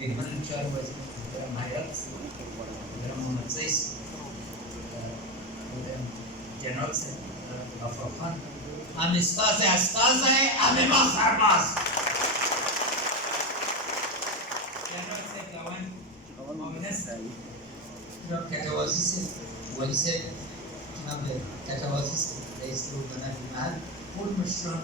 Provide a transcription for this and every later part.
بهمن چهار وزیر محترم حیات محترم محمد زیس محترم جنرال اشرف خان هم استاذ همه ما سرباز جنرال گوان ونیسي جناب تجاوزی ولسمش جناب تجاوزی رئیس روزنامه المحل كل مشروع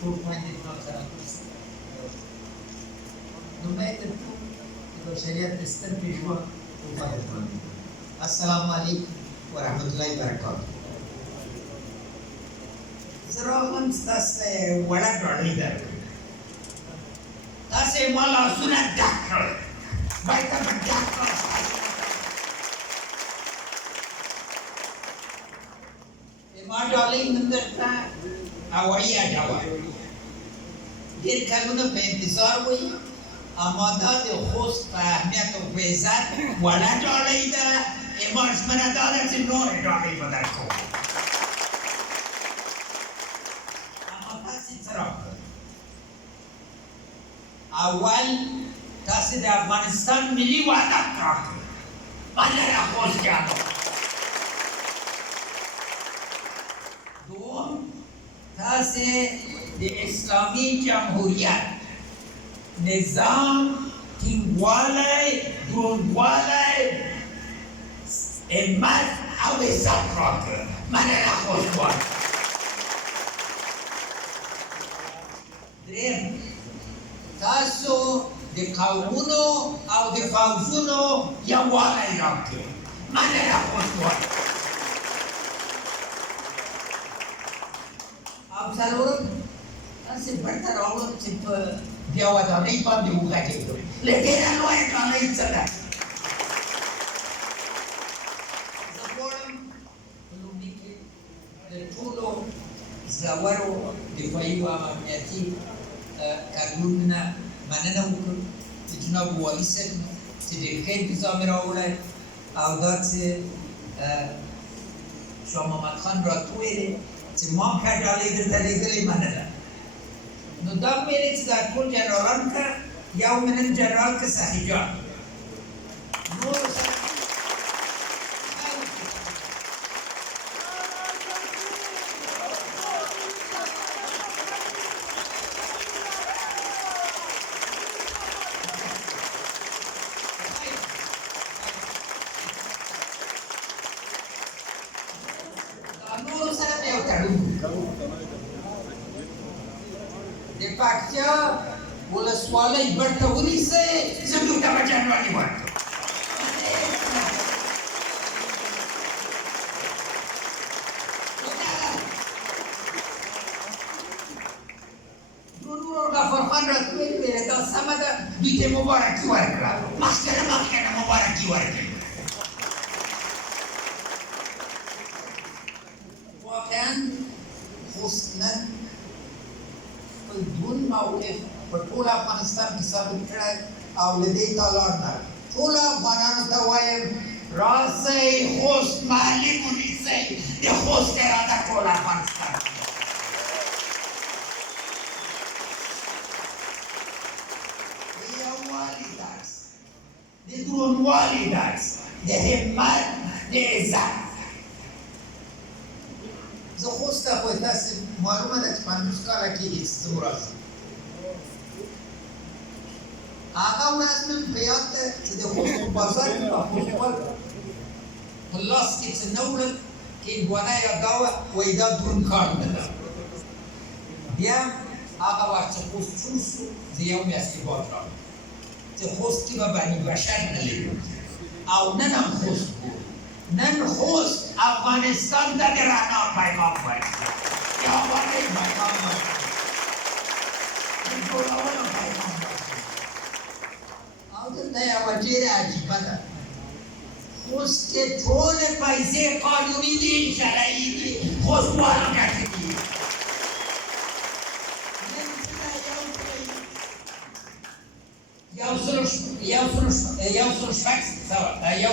طول خويندې ما سره نماية الطول البشريات تستر بجوا السلام عليكم ورحمة الله وبركاته. زراعم ستاسو وړه ډوډۍ درکړه. تاسو ما لاسونه ډک کړل. باید به ډک کړل. ما ډالۍ نن درته هوایي اډه ډېر کلونه په انتظار وئ. اما دا د خوست په اهمیت او په عزت وړه ډالۍ ده. اما ژمنه دا ده چې نورې ډالۍ به درکوم. اما تاسې څه راکړل؟ اول تاسې د افغانستان ملي وحدت راکړل. مننه خوستیانو. دوم تاسې د اسلامي جمهوریت نظام ټینګوالی دروندوالی همت او عزت راکړه. مننه خوشحال. دریم تاسو د قومونو او د پوځونو یووالی راکړه. مننه خوشحال. او څلورم تاسې بیرته راوړل چې په بیا ودانۍ باندې وغږېږو. له ډېره لویه ډالۍ څه ده؟ زه غواړم په لومړي کې د ټولو زړورو دفاعي او امنیتي کارونو نه مننه وکړم د جناب والي صاحب چې ډېر ښه انتظام یې راوړی او دا چې شاه محمد خان راته ویلې چې ما ښه ډالۍ درته لېږلې مننه. نو دا ویلې چې دا ټول جنرالان که یو منن جنرال که سخي جان نورو سره یو تړون د پکتیا ولسوالۍ بیرته ونیسئ. زموږ ته به جنرالي ورکړو. نور غفرخان راته ویل دا سمه ده دوی ته مبارکي ورکړه. مخکې نه مبارکي ورکړي. واقعا خوست نن خپل دروند موقف په ټول افغانستان کې ثابت کړی او له دې تالار نه ټولو افغانانو ته وایم راسئ خوست محلي ونیسئ. د خوست اراده ټول افغانستان د یووالي درس، د دروندوالي درس، د همت، د عزت. زه خوست ته خو تاسې معلومه ده چې 50 کاله کېږي چې زه ورځم. هغه ورځ مې په یاد ده چې د خوست په بازار کې په خوستوال په لاس کې څه نه وړل هندوانه یا دا وه وایي دا دروند کار نه ده. بیا هغه وخت چې خوست چون شو زه یو میاشتې بعد راغلم چې خوست کې به بني بشر نه لیدو او نن هم خوست بود. نن خوست افغانستان ته د رڼا پیغام ورکړي. د آبادۍ پیغام ورکړي. د جوړولو پیغام ورکړي. او دلته یوه ډېره عجیبه ده. خوست کې ټولې پیسې قانوني دي، شرعي دي، خوستوالو ګټې دي. یو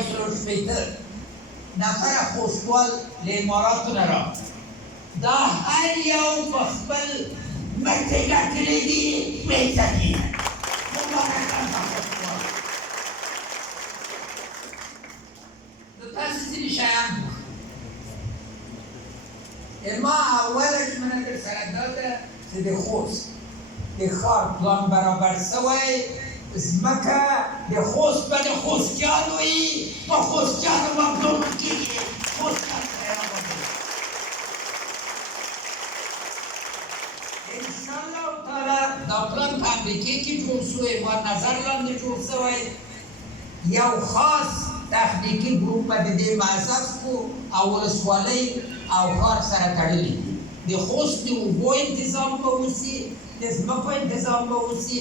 سلو شپېته نفره خوستوال له اماراتو نه راغلل. دا هر یو په خپل مټې ګټلې دي، بېعزتي ده. مبارکان په خوستوال. د خوست د ښار پلان برابر سوی ځمکه د خوست به د خوستیانو وي په خوستیانو به پلورل کېږي خوستیان انشاءالله تعالی دا پلان په امریکې کې جوړ شوی ما نظر لاندې جوړ شوی یو خاص تخنیکي ګروپ به د دې مؤسس کړو او ولسوالۍ او ښار سره تړلي د خوست د اوبو انتظام به وشي د ځمکو انتظام به وشي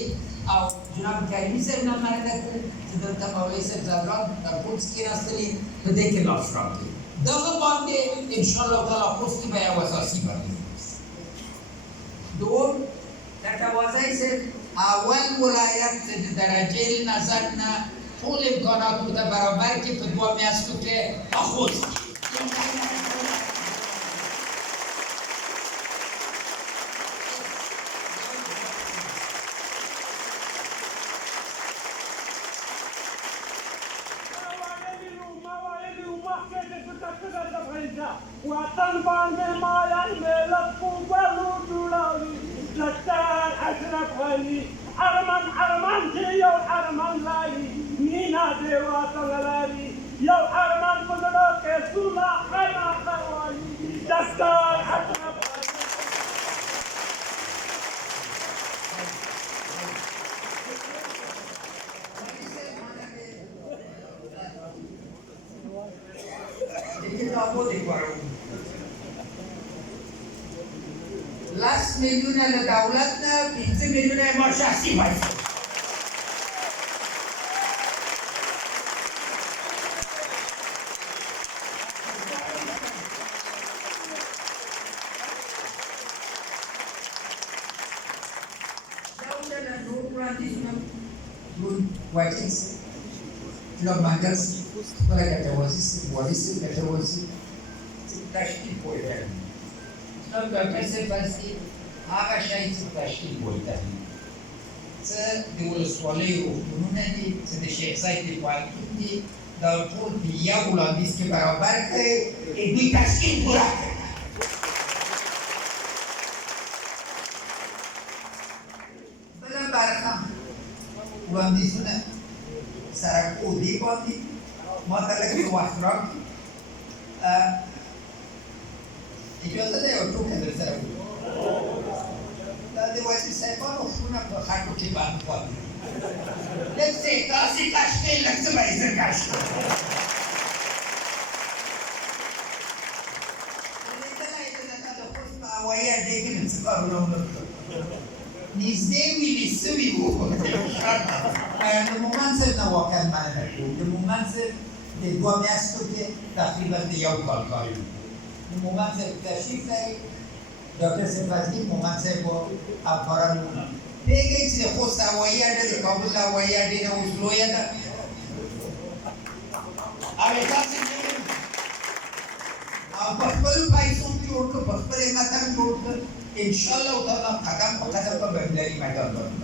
او جناب کریمي صاحب نه مننه کوم چې دلته مولوي صاحب زهران راپورټس کېناستلي په دې کې لاس راکړي دغه باندې انشاءالله تعالی خوست کې به یو اساسي بدلون دوم لکه واضح صاحب اول ولایت د درجې نظر نه ټول امکانات ورته برابر کړي په 2 میاشتو کې په خوست کې وطن باندې مایا ملت کو ولو جوړاوي لکان اشرف علي ارمان چې یو ارمان لاري مینا دی وطن لاري یو ارمان په زړه کې سولا خنا خوالي لکان اشرف لس میلیونه له دولت نه 15 میلیونه ما شخصي پیسې Mangas, para que te voices, تشکیل بوده اسلام به کسی پسی هغه شی چې تشکیل بوده څه د ولسوالۍ روغتونونه دي څه د شیخ زاید پوهنتون دي دا ټول په یو وړاندیز کې برابر کړي دوی تشکیل پوره کړي بله برخه وړاندیزونه سرکو دې باندې ما ته لږ وخت راکړي اجازه ده یو ټوکه در سره وکړو دا د وایسي صاحبانو خونه په خټو کې بند پاتې لږ څه تاسې کش کړئ لږ څه به یې زه کش کړم لیدلی ده لکه د خوست په هوایي اډې کې مې څه کارونه ونه کړل نږدې ویلې سوي وو د مومند صاحب نه واقعا مننه کوم د مومند صاحب د 2 میاشتو کې تقریبا د یو کال کار وکړو مومند صاحب تشریف لري ډاکټر صاحب فضلي مومند صاحب و همکاران پوهېږئ چې د خوست هوایي اډه د کابل له هوایي اډې نه اوس لویه ده او یې تاسې او په خپلو پیسو جوړ کړه په خپل همت هم جوړ کړه انشاءالله تعالی قدم په قدم په بهتري میدان باندې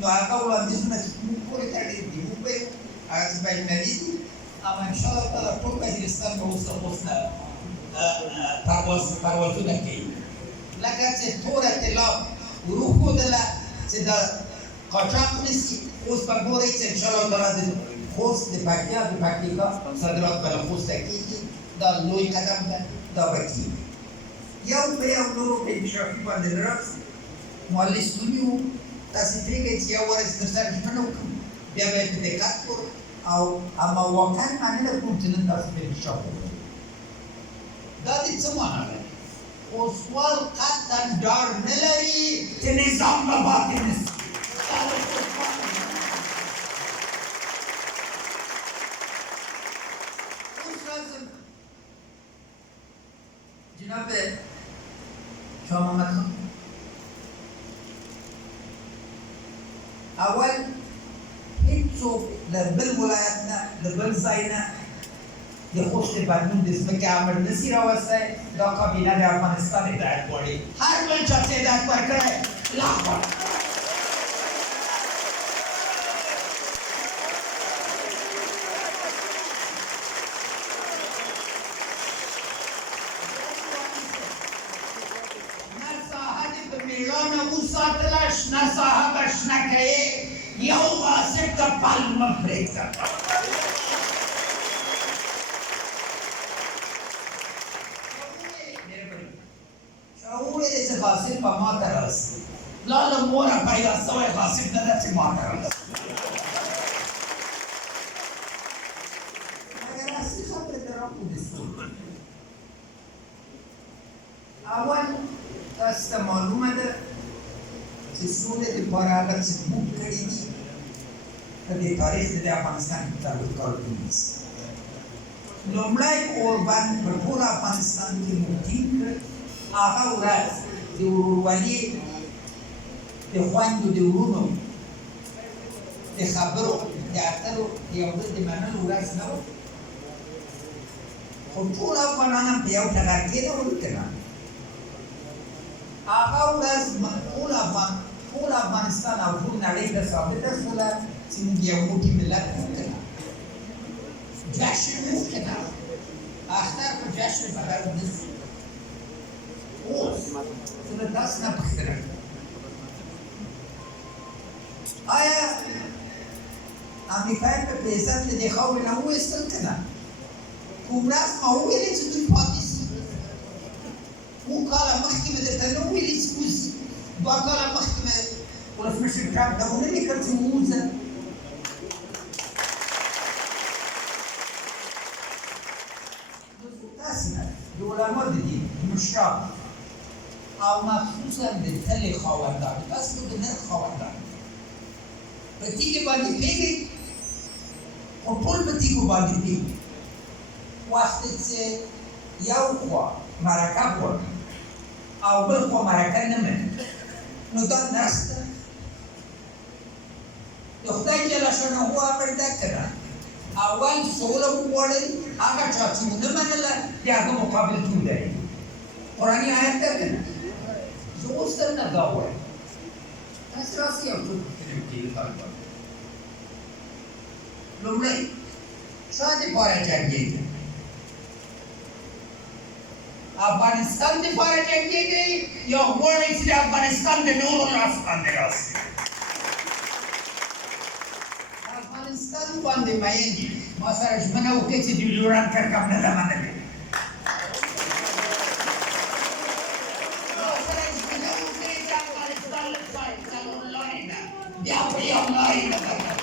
نو هغه وړاندیزونه چې موږ پورې تړلي دي موږ به هغه څه بهتري دي او انشاءالله تعالی ټول وزیرستان به اوس د خوست نه پروازونه کوي لکه چې توره طلا وروښودله چې د قاچاق نیسي اوس به ګورئ چې انشاءالله تعالی د خوست د پکتیا د پکتیکا صادرات به له خوسته کېږي دا لوی قدم ده دا به کېږي یو په یو نورو په انکشافي باندې راځي مؤلفوني وو تاسې پرېږئ چې یو ورځ درسره ژمنه وکړو بیا به یې په دقت کړو او اما واقعا مننه کوم چې نن تاسو په انکشاف وکړو دا دې څه معنا لري اوسوال قطعا ډار نه لري چې نظام به باقي نه شي اوس راځم جناب شاه محمد خان اول هیڅوک له بل ولایت نه له بل ځای نه د خوست بدلون د ځمکې امر نشي راوستی دا کابینه د افغانستان هدایت غواړي هر بل چا چې هدایت ورکړی لاس غواړي نه ساحه دې په مېړانه شنه ساحه به شنه کوې یو غاصب ته پل مه پرېږده چا وویلې چې غاصب به ما ته راسي لا له موره پیدا شوی غاصب نه ده چې ما ته راسي مګر اصلي خبرې ته راپودېستو اول تاسو ته معلومه ده چې سولې دپاره هغه څه موږ کړي دي په دې تاریخ کې د افغانستان تعلق ونیسي لومړی اوربند په ټول افغانستان کې موږ ټینګ کړ هغه ورځ د ورورولۍ د خویندو د وروڼو د خبرو د اترو د یو بل د منلو ورځ نه وه خو ټول افغانان هم په یو ټغر کېدول که نه هغه ورځ ټول افغانستان او ټول نړۍ ته ثابته شوله چې موږ یو موټی ملت وو که نه جشن وو که نه اختر په جشن بدل نه شو اوس زه له تاسو نه پوښتنه کوم آیا امریکایان په عزت له دې خاورې نه وویستل که نه کوم ورځ ما وویلې چې دوی پاتې شي اووه کاله مخکې مې درته نه وویلې چې وځي دوه کاله مخکې مې ولسمشر ټرمپ ته ونه لیکل چې ووځه داسې نه د علما د دین مشران او مخصوصا د تلې خاوندان تاسو د نرخ خاوندان په تیږې باندې پوهېږئ خو ټول په تیږو باندې پوهېږي وخت چې یو خوا مرکه وکړي او بل خوا مرکه نه مني نو دا نرخ ده د خدای جل شانه امر ده که نه اول سوله وغواړئ هغه چا چې ونه منله د هغه مقابل کې ودرېږئ قرآني آیت ده که نه زه اوس درنه دا وایم تاسې راسئ یو څو پوښتنې وکړئ طالبانو لومړی چا دپاره جنګېږئ افغانستان دپاره جنګېږئ یا غواړئ چې د افغانستان د نورو لاس باندې راسئ افغانستان باندې مین دي ما سره ژمنه وکړئ چې د ډیورنډ کرښه نه ده منلې ما سره ژمنه وکړئ چې افغانستان له څلور لارې نه بیا په یو لارې نه بدل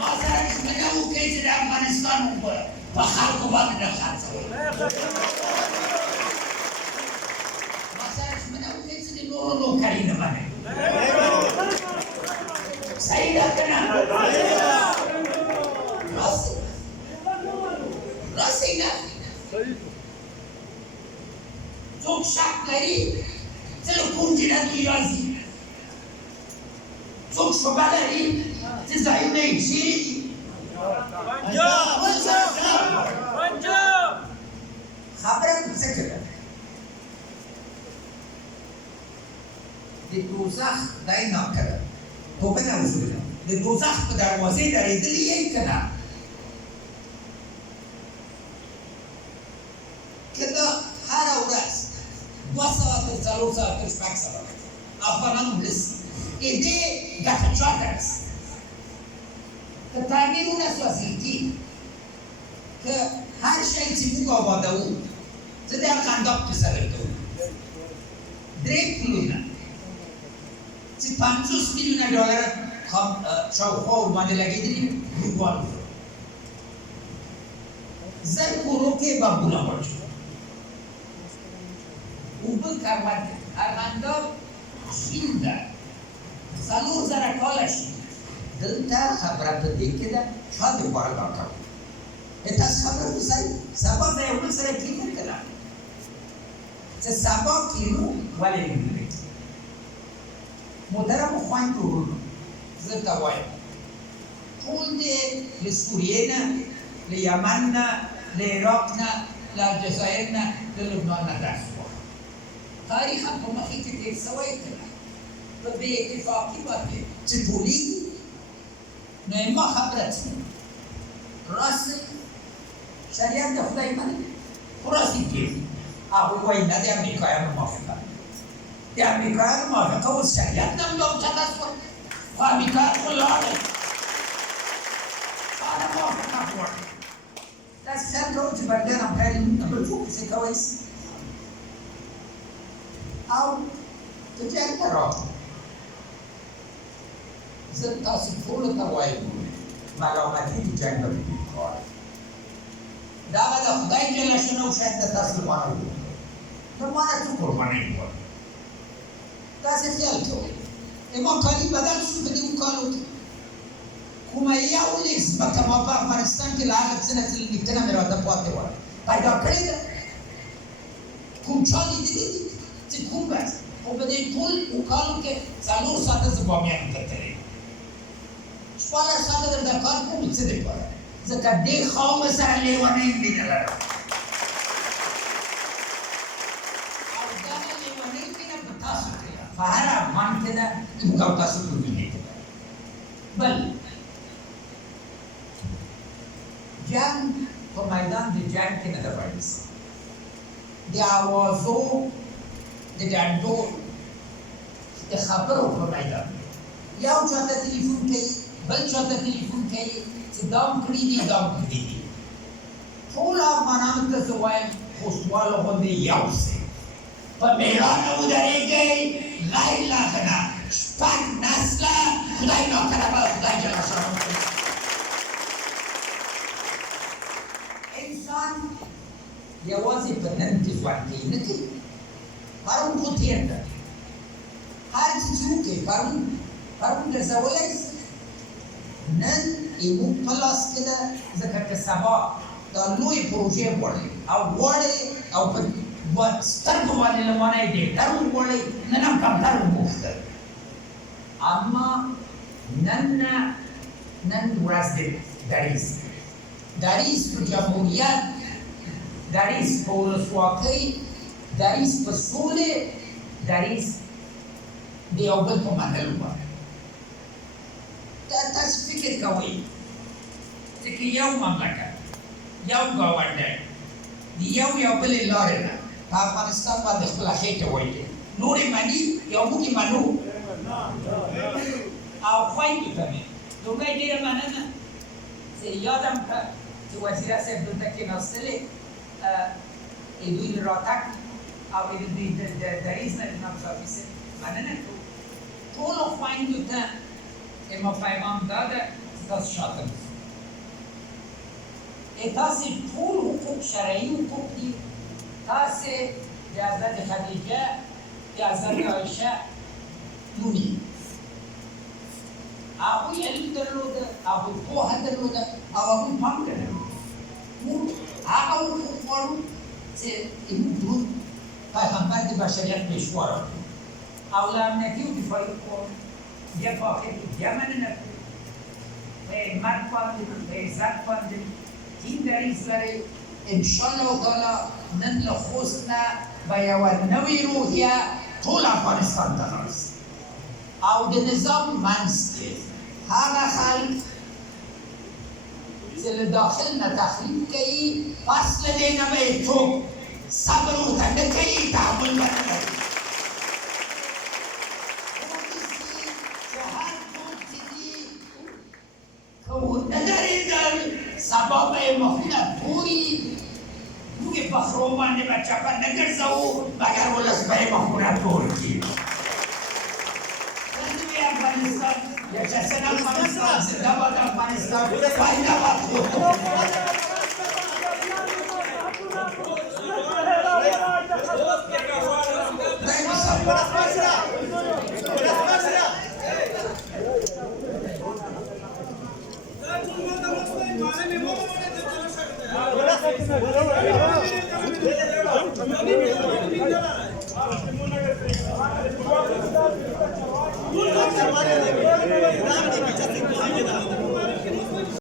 ما سره ژمنه وکړئ چې د افغانستان اوبه په خلکو باندې نه خرڅوئ ما سره ژمنه وکړئ چې د نورو نوکري نه منئ صحیح ده که نه راسئ نه څوک شک لري چې له کوم جنتي راځي څوک شبه لري چې ځایونه یې چیرې دي خبره په څه کې ده د دوزخ دی ناکره توبه نوزوله د دوزخ په دروازې درېدلي یې که نه که ته هره ورځ 2 ساعته 4 ساعته 6 ساعته افغانان ولسي دې ګټه چاته رسي که تعمیرونه سوځېږي که هر شی چې موږ آبادوو زه د ارغنداب کیسه درته ووایم 3 پلونه چې 50 میلیونه ډالر شاوخوا ورباندې لګېدلي لیکوال زر کورو کې بمبونه مړ شول اوبه کروند دی ارغنداب شین ده 4,000 کاله شین دلته خبره په دې کې ده چا دپاره دا کار تاسو خبره وسئ سبا به یو بل سره کینه که نه چې سبا کینو ولې نه محترمو خویندو وروڼو زه ته وایم ټول دې له سوریې نه له یمن نه له عراق نه له الجزایر نه له لبنان نه درس واخلي تاریخ هم په مخې کې تېر سوی که نه په بې اتفاقي باندې چې ټولېږي نو ما خبره څه راسئ شریعت د خدای مني خو راسئ کېږي هغوی وایي نه د امریکایانو موافقت د امریکایانو موافقه اوس شریعت نه هم چته شوه خو امریکایان خو لاړل هغه موافقه غواړي داسې خیال کوم چې بندیان امریکایان بل څوک پسې کولی شي او ته جنګ ته راغلې زه تاسو ټولو ته وایم ملامتي د جنګ به دې کوله دغه د خدای جل شانه شاید د تاسو لپاره وکړي نو ما نه څه قربانۍ غواړم داسې خیال کوئ ما کالي بدل شو په دې کالو کې کومه یو لیست ځمکه ما په افغانستان کې له هغه څه نه څه لیکنه مې راته پاتې وه پیدا کړې ده کوم چا لیدلي دي چې کوم بس خو په دې ټول کالو کې 4 ساعته زه بامیانو ته تللی 14 ساعته درته کار کوم څه دپاره ځکه دې خاوره سره لیونۍ مینه لرم او دغه لیونۍ مینه په تاسو کې ده په هر افغان کې ده موږ او تاسو په وینې کې ده بل جنګ په میدان د جنګ کې نه ده پاتې د اوازو د ډنډو د خبرو په میدان یو چاته تلیفون کوي بل چاته تلیفون کوي چې دام کړي دي دام کړي دي ټول افغانانو ته زه وایم خوشواله غوندې یو سئ په مېړانه ودرېږئ غیر لاغنه شپږ نسله خدای ناکړه به خدای جل شانه انسان یوازې په نن کې ژوند کوي نه کوي پرون خو تېر ده هر څه چې وکړي پرون ګرځولی شي نن زموږ په لاس کې ده ځکه که سبا دا لویې پروژې غواړئ او غواړئ او په سترګو باندې لمانه یې ډېټر وغواړئ نن هم کمتر وغوښتل اما نن ورځ د دریځ په جمهوریت دریځ په ولسواکۍ دریځ په سولې دریځ د یو بل په منلو باندې تاسو فکر کوئ چې یو مملکت یو ګاونډی د یو بلې لارې نه په افغانستان باندې خپله خېټه وهي نورې مني یو موږ یې منو او خویندو ته مې لومړی ډېره مننه چې یادم کړه چې وزیره صاحب دلته کېناستلې دوی راتګ او دوی د دریځ نه جناب صافي صاحب مننه کوو ټولو خویندو ته زما پیغام دا ده چې تاسو شاته اوسئ تاسې ټول حقوق شرعي حقوق دي تاسې د حضرت خدیجه د حضرت عایشه لوڼې هغوی علم درلوده هغوی پوهه درلوده او هغوی پانګه درلوده موږ هغه حقوق غواړو چې زموږ دروند پیغمبر د بشریت پیشواره کړو او له امنیتي او دفاعي حقوقو بیا په آخر کې بیا مننه کوو په عظمت باندې په عزت باندې ټینګ دریځ لرئ انشاءالله تعالی نن له خوست نه به یوه نوې روحیه ټول افغانستان ته راسي او د نظام منځ کې هغه خلک چې له داخل نه تخریب کوي پس له دې نه به یې څوک صبر ورته نه کوي تحمل به نه کوي سبا به یې مخونه توري موږ یې په خرو باندې به چپه نه ګرځوو مګر ولس به یې مخونه تور کړي نوی افغانستان یشسن افغانستان زنده‌باد افغانستان پایداباد Gracias.